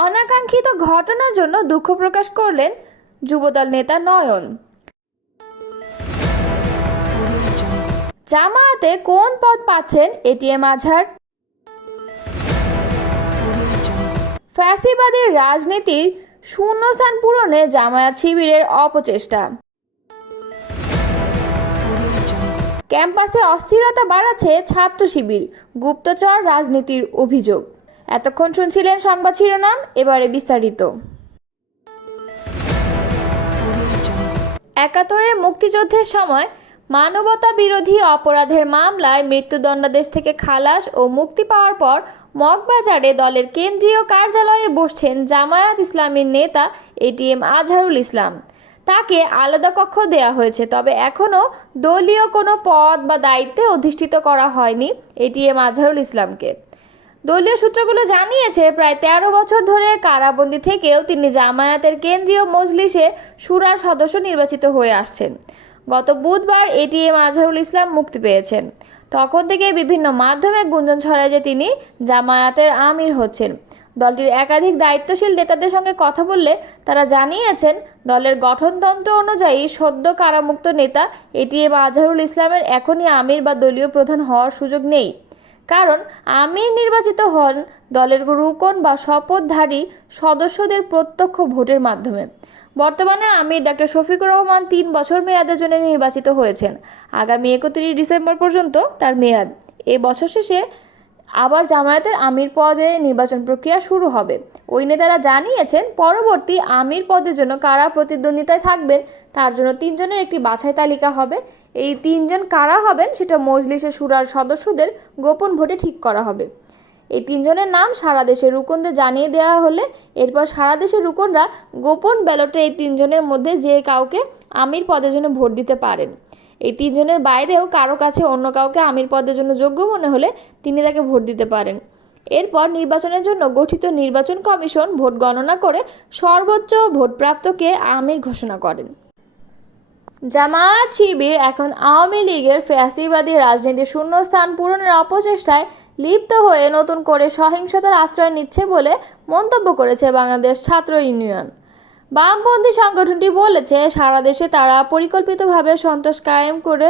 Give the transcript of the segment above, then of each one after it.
অনাকাঙ্ক্ষিত ঘটনার জন্য দুঃখ প্রকাশ করলেন যুবদল নেতা নয়ন। জামায়াতে কোন পদ পাচ্ছেন এটিএম আজহার? ফ্যাসিবাদের রাজনীতির শূন্যস্থান পূরণে জামায়াত শিবিরের অপচেষ্টা। ক্যাম্পাসে অস্থিরতা বাড়াচ্ছে ছাত্র শিবির, গুপ্তচর রাজনীতির অভিযোগ। এতক্ষণ শুনছিলেন সংবাদ শিরোনাম, এবারে বিস্তারিত। ৭১-এর মুক্তিযুদ্ধের সময় মানবতা বিরোধী অপরাধের মামলায় মৃত্যুদণ্ডাদেশ থেকে খালাস ও মুক্তি পাওয়ার পর মগবাজারে দলের কেন্দ্রীয় কার্যালয়ে বসছেন জামায়াত ইসলামীর নেতা এটিএম আজহারুল ইসলাম। তাকে আলাদা কক্ষ দেওয়া হয়েছে, তবে এখনও দলীয় কোনো পদ বা দায়িত্বে অধিষ্ঠিত করা হয়নি এটিএম আজহারুল ইসলামকে। দলীয় সূত্রগুলো জানিয়েছে, প্রায় ১৩ বছর ধরে কারাবন্দী থেকেও তিনি জামায়াতের কেন্দ্রীয় মজলিসে শুরার সদস্য নির্বাচিত হয়ে আসছেন। গত বুধবার এটিএম আজহারুল ইসলাম মুক্তি পেয়েছেন। তখন থেকে বিভিন্ন মাধ্যমে গুঞ্জন ছড়ায় যে তিনি জামায়াতের আমির হচ্ছেন। দলটির একাধিক দায়িত্বশীল নেতাদের সঙ্গে কথা বললে তারা জানিয়েছেন, দলের গঠনতন্ত্র অনুযায়ী সদ্য কারামুক্ত নেতা এটিএম আজহারুল ইসলামের এখনই আমির বা দলীয় প্রধান হওয়ার সুযোগ নেই। কারণ আমির নির্বাচিত হন দলের রুকন বা শপথধারী সদস্যদের প্রত্যক্ষ ভোটের মাধ্যমে। বর্তমানে আমির ডক্টর শফিকুর রহমান ৩ বছর মেয়াদের জন্য নির্বাচিত হয়েছেন। আগামী ৩১ ডিসেম্বর পর্যন্ত তার মেয়াদ। এ বছর শেষে আবার জামায়াতের আমির পদে নির্বাচন প্রক্রিয়া শুরু হবে। ওই নেতারা জানিয়েছেন, পরবর্তী আমির পদের জন্য কারা প্রতিদ্বন্দ্বিতায় থাকবেন তার জন্য ৩ জনের একটি বাছাই তালিকা হবে। এই ৩ জন কারা হবেন সেটা মজলিসে শুরার সদস্যদের গোপন ভোটে ঠিক করা হবে। এই ৩ জনের নাম সারা দেশের রুকনদের জানিয়ে দেওয়া হলে এরপর সারা দেশের রুকনরা গোপন ব্যালটে এই ৩ জনের মধ্যে যে কাউকে আমির পদের জন্য ভোট দিতে পারেন। এই ৩ জনের বাইরেও কারো কাছে অন্য কাউকে আমির পদের জন্য যোগ্য মনে হলে তিনি তাকে ভোট দিতে পারেন। এরপর নির্বাচনের জন্য গঠিত নির্বাচন কমিশন ভোট গণনা করে সর্বোচ্চ ভোটপ্রাপ্তকে আমির ঘোষণা করেন। জামায়াত শিবির এখন আওয়ামী লীগের ফ্যাসিবাদী রাজনীতির শূন্যস্থান পূরণের অপচেষ্টায় লিপ্ত হয়ে নতুন করে সহিংসতার আশ্রয় নিচ্ছে বলে মন্তব্য করেছে বাংলাদেশ ছাত্র ইউনিয়ন। বামপন্থী সংগঠনটি বলেছে, সারা দেশে তারা পরিকল্পিতভাবে সন্ত্রাস কায়েম করে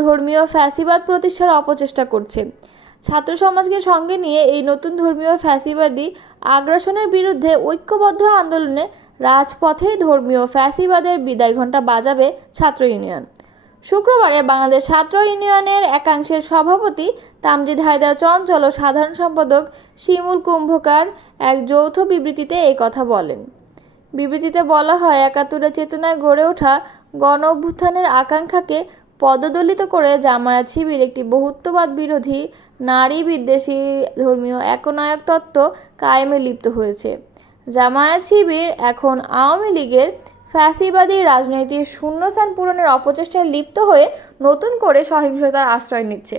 ধর্মীয় ফ্যাসিবাদ প্রতিষ্ঠার অপচেষ্টা করছে। ছাত্র সমাজকে সঙ্গে নিয়ে এই নতুন ধর্মীয় ফ্যাসিবাদী আগ্রাসনের বিরুদ্ধে ঐক্যবদ্ধ আন্দোলনে রাজপথে ধর্মীয় ফ্যাসিবাদের বিদায় ঘণ্টা বাজাবে ছাত্র ইউনিয়ন। শুক্রবারে বাংলাদেশ ছাত্র ইউনিয়নের একাংশের সভাপতি তামজিদ হায়দার চঞ্চল ও সাধারণ সম্পাদক শিমুল কুম্ভকার এক যৌথ বিবৃতিতে এই কথা বলেন। বিবৃতিতে বলা হয়, ৭১-এর চেতনায় গড়ে ওঠা গণ অভ্যুত্থানের আকাঙ্ক্ষাকে পদদলিত করে জামায়াত শিবির একটি বহুত্ববাদ বিরোধী, নারী বিদ্বেষী ধর্মীয় একনায়ক তত্ত্ব কায়েমে লিপ্ত হয়েছে। জামায়াত শিবির এখন আওয়ামী লীগের ফ্যাসিবাদী রাজনীতির শূন্যস্থান পূরণের অপচেষ্টায় লিপ্ত হয়ে নতুন করে সহিংসতার আশ্রয় নিচ্ছে।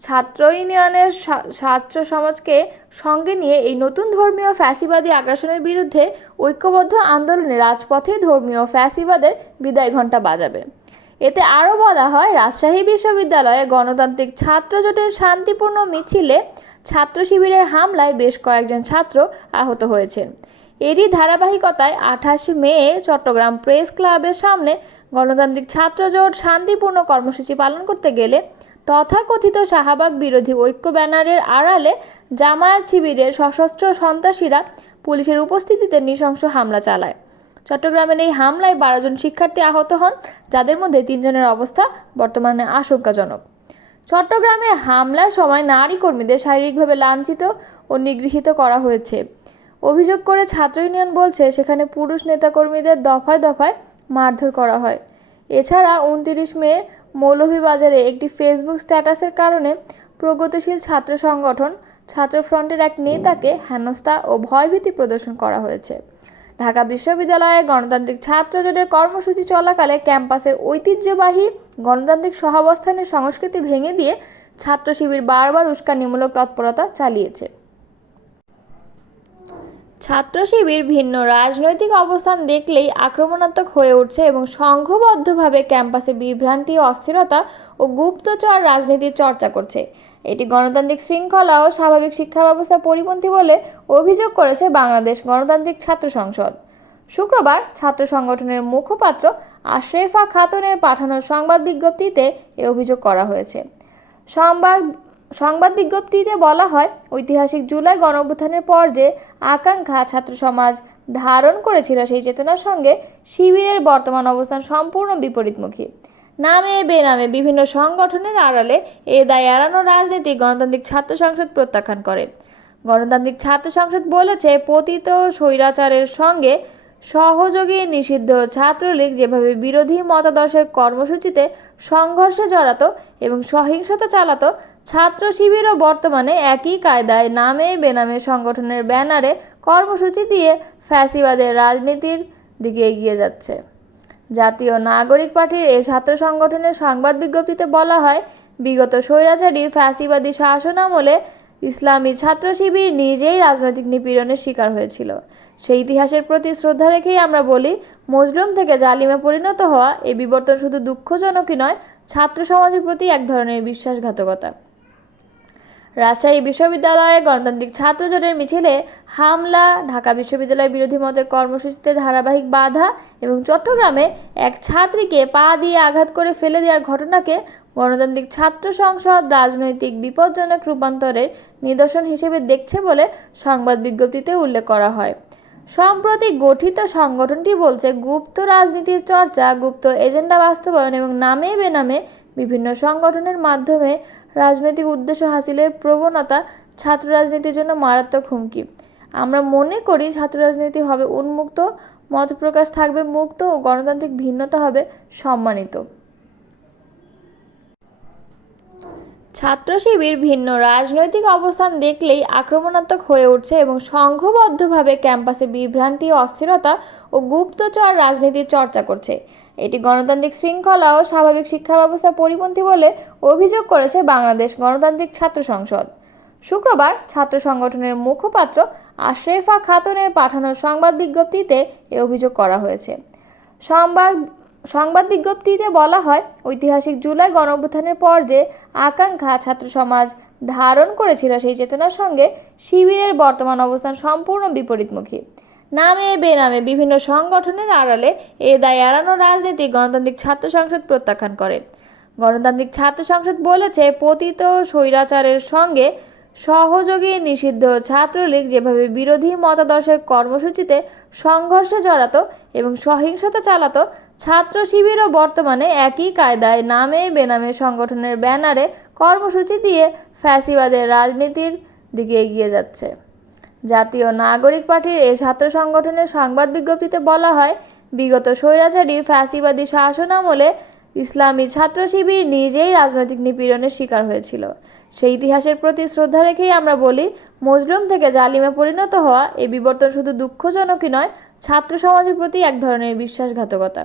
ছাত্র ইউনিয়নের ছাত্র সমাজকে সঙ্গে নিয়ে এই নতুন ধর্মীয় ফ্যাসিবাদী আগ্রাসনের বিরুদ্ধে ঐক্যবদ্ধ আন্দোলনে রাজপথে ধর্মীয় ফ্যাসিবাদের বিদায় ঘণ্টা বাজাবে। এতে আরও বলা হয়, রাজশাহী বিশ্ববিদ্যালয়ে গণতান্ত্রিক ছাত্র জোটের শান্তিপূর্ণ মিছিলে ছাত্র শিবিরের হামলায় বেশ কয়েকজন ছাত্র আহত হয়েছেন। এরই ধারাবাহিকতায় ২৮ মে চট্টগ্রাম প্রেস ক্লাবের সামনে গণতান্ত্রিক ছাত্র জোট শান্তিপূর্ণ কর্মসূচি পালন করতে গেলে তথাকথিত শাহবাগ বিরোধী ঐক্য ব্যানারের আড়ালে জামায়াত শিবিরের সশস্ত্র সন্ত্রাসীরা পুলিশের উপস্থিতিতে নৃশংস হামলা চালায়। চট্টগ্রামের এই হামলায় ১২ জন শিক্ষার্থী আহত হন, যাদের মধ্যে ৩ জনের অবস্থা বর্তমানে আশঙ্কাজনক। চট্টগ্রামে হামলার সময় নারী কর্মীদের শারীরিকভাবে লাঞ্ছিত ও নিগৃহীত করা হয়েছে অভিযোগ করে ছাত্র ইউনিয়ন বলছে, সেখানে পুরুষ নেতাকর্মীদের দফায় দফায় মারধর করা হয়। এছাড়া ২৯ মে মৌলভীবাজারে একটি ফেসবুক স্ট্যাটাসের কারণে প্রগতিশীল ছাত্র সংগঠন ছাত্রফ্রন্টের এক নেতাকে হেনস্থা ও ভয়ভীতি প্রদর্শন করা হয়েছে। ঢাকা বিশ্ববিদ্যালয়ে গণতান্ত্রিক ছাত্র জোটের কর্মসূচি চলাকালে ক্যাম্পাসের ঐতিহ্যবাহী গণতান্ত্রিক সহাবস্থানের সংস্কৃতি ভেঙে দিয়ে ছাত্র শিবির বারবার উস্কানিমূলক তৎপরতা চালিয়েছে। ছাত্র শিবির ভিন্ন রাজনৈতিক অবস্থান দেখলেই আক্রমণাত্মক হয়ে উঠছে এবং সংঘবদ্ধভাবে ক্যাম্পাসে বিভ্রান্তি, অস্থিরতা ও গুপ্তচর রাজনীতির চর্চা করছে। এটি গণতান্ত্রিক শৃঙ্খলা ও স্বাভাবিক শিক্ষা ব্যবস্থা পরিপন্থী বলে অভিযোগ করেছে বাংলাদেশ গণতান্ত্রিক ছাত্র সংসদ। শুক্রবার ছাত্র সংগঠনের মুখপাত্র আশরেফা খাতুনের পাঠানো সংবাদ বিজ্ঞপ্তিতে এ অভিযোগ করা হয়েছে। সংবাদ বিজ্ঞপ্তিতে বলা হয়, ঐতিহাসিক জুলাই গণঅভ্যুত্থানের পর যে আকাঙ্ক্ষা ছাত্র সমাজ ধারণ করেছিল, সেই চেতনার সঙ্গে শিবিরের বর্তমান অবস্থান সম্পূর্ণ বিপরীতমুখী। নামে বেনামে বিভিন্ন সংগঠনের আড়ালে এ দায় এড়ানোর রাজনীতি গণতান্ত্রিক ছাত্র সংসদ প্রত্যাখ্যান করে। গণতান্ত্রিক ছাত্র সংসদ বলেছে, পতিত স্বৈরাচারের সঙ্গে সহযোগী নিষিদ্ধ ছাত্রলীগ যেভাবে বিরোধী মতাদর্শের কর্মসূচিতে সংঘর্ষে জড়াতো এবং সহিংসতা চালাতো, ছাত্র শিবিরও বর্তমানে একই কায়দায় নামে বেনামে সংগঠনের ব্যানারে কর্মসূচি দিয়ে ফ্যাসিবাদের রাজনীতির দিকে এগিয়ে যাচ্ছে। জাতীয় নাগরিক পার্টির এই ছাত্র সংগঠনের সংবাদ বিজ্ঞপ্তিতে বলা হয়, বিগত স্বৈরাচারী ফ্যাসিবাদী শাসন আমলে ইসলামী ছাত্র শিবির নিজেই রাজনৈতিক নিপীড়নের শিকার হয়েছিল। সেই ইতিহাসের প্রতি শ্রদ্ধা রেখেই আমরা বলি, মজলুম থেকে জালিমে পরিণত হওয়া এই বিবর্তন শুধু দুঃখজনকই নয়, ছাত্র সমাজের প্রতি এক ধরনের বিশ্বাসঘাতকতা। রাজশাহী বিশ্ববিদ্যালয়ে গণতান্ত্রিক ছাত্র জোটের মিছিলে হামলা, ঢাকা বিশ্ববিদ্যালয় বিরোধী মতের কর্মসূচিতে ধারাবাহিক বাধা এবং চট্টগ্রামে এক ছাত্রীকে পা দিয়ে আঘাত করে ফেলে দেওয়ার ঘটনাকে গণতান্ত্রিক ছাত্র সংসদ রাজনৈতিক বিপজ্জনক রূপান্তরের নিদর্শন হিসেবে দেখছে বলে সংবাদ বিজ্ঞপ্তিতে উল্লেখ করা হয়। সম্প্রতি গঠিত সংগঠনটি বলছে, গুপ্ত রাজনীতির চর্চা, গুপ্ত এজেন্ডা বাস্তবায়ন এবং নামে বেনামে বিভিন্ন সংগঠনের মাধ্যমে রাজনৈতিক উদ্দেশ্য হাসিলের প্রবণতা ছাত্র রাজনীতির জন্য মারাত্মক হুমকি। আমরা মনে করি ছাত্র রাজনীতি হবে উন্মুক্ত, মত প্রকাশ থাকবে মুক্ত ও গণতান্ত্রিক ভিন্নতা হবে সম্মানিত। ছাত্র শিবির ভিন্ন রাজনৈতিক অবস্থান দেখলেই আক্রমণাত্মক হয়ে উঠছে এবং সংঘবদ্ধভাবে ক্যাম্পাসে বিভ্রান্তি, অস্থিরতা ও গুপ্তচর রাজনীতির চর্চা করছে। এটি গণতান্ত্রিক শৃঙ্খলা ও স্বাভাবিক শিক্ষা ব্যবস্থা পরিপন্থী বলে অভিযোগ করেছে বাংলাদেশ গণতান্ত্রিক ছাত্র সংসদ। শুক্রবার ছাত্র সংগঠনের মুখপাত্র আশরেফা খাতুনের পাঠানো সংবাদ বিজ্ঞপ্তিতে এ অভিযোগ করা হয়েছে। সংবাদ বিজ্ঞপ্তিতে বলা হয়, ঐতিহাসিক জুলাই গণঅভ্যুত্থানের পর যে আকাঙ্ক্ষা ছাত্র সমাজ ধারণ করেছিল, সেই চেতনার সঙ্গে শিবিরের বর্তমান অবস্থান সম্পূর্ণ বিপরীতমুখী। নামে বেনামে বিভিন্ন সংগঠনের আড়ালে এ দায় এড়ানোর রাজনীতি গণতান্ত্রিক ছাত্র সংসদ প্রত্যাখ্যান করে। গণতান্ত্রিক ছাত্র সংসদ বলেছে, পতিত স্বৈরাচারের সঙ্গে সহযোগী নিষিদ্ধ ছাত্রলীগ যেভাবে বিরোধী মতাদর্শের কর্মসূচিতে সংঘর্ষে জড়াতো এবং সহিংসতা চালাতো, ছাত্র শিবিরও বর্তমানে একই কায়দায় নামে বেনামে সংগঠনের ব্যানারে কর্মসূচি দিয়ে ফ্যাসিবাদের রাজনীতির দিকে এগিয়ে যাচ্ছে। জাতীয় নাগরিক পার্টির এই ছাত্র সংগঠনের সংবাদ বিজ্ঞপ্তিতে বলা হয়, বিগত স্বৈরাচারী ফ্যাসিবাদী শাসন আমলে ইসলামী ছাত্র শিবির নিজেই রাজনৈতিক নিপীড়নের শিকার হয়েছিল। সেই ইতিহাসের প্রতি শ্রদ্ধা রেখেই আমরা বলি, মজলুম থেকে জালিমে পরিণত হওয়া এই বিবর্তন শুধু দুঃখজনকই নয়, ছাত্র সমাজের প্রতি এক ধরনের বিশ্বাসঘাতকতা।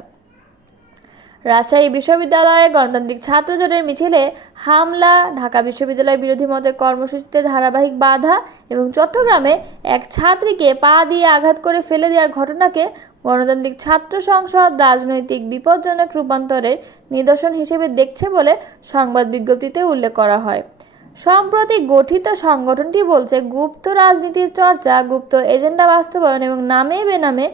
রাজশাহী বিশ্ববিদ্যালয়ে গণতান্ত্রিক ছাত্র জোটের মিছিলে হামলা, ঢাকা বিশ্ববিদ্যালয় বিরোধী মতের কর্মসূচিতে ধারাবাহিক বাধা এবং চট্টগ্রামে এক ছাত্রীকে পা দিয়ে আঘাত করে ফেলে দেওয়ার ঘটনাকে গণতান্ত্রিক ছাত্র সংসদ রাজনৈতিক বিপজ্জনক রূপান্তরের নিদর্শন হিসেবে দেখছে বলে সংবাদ বিজ্ঞপ্তিতে উল্লেখ করা হয়। সম্প্রতি গঠিত সংগঠনটি বলছে, গুপ্ত রাজনীতির চর্চা, গুপ্ত এজেন্ডা বাস্তবায়ন এবং নামে বেনামে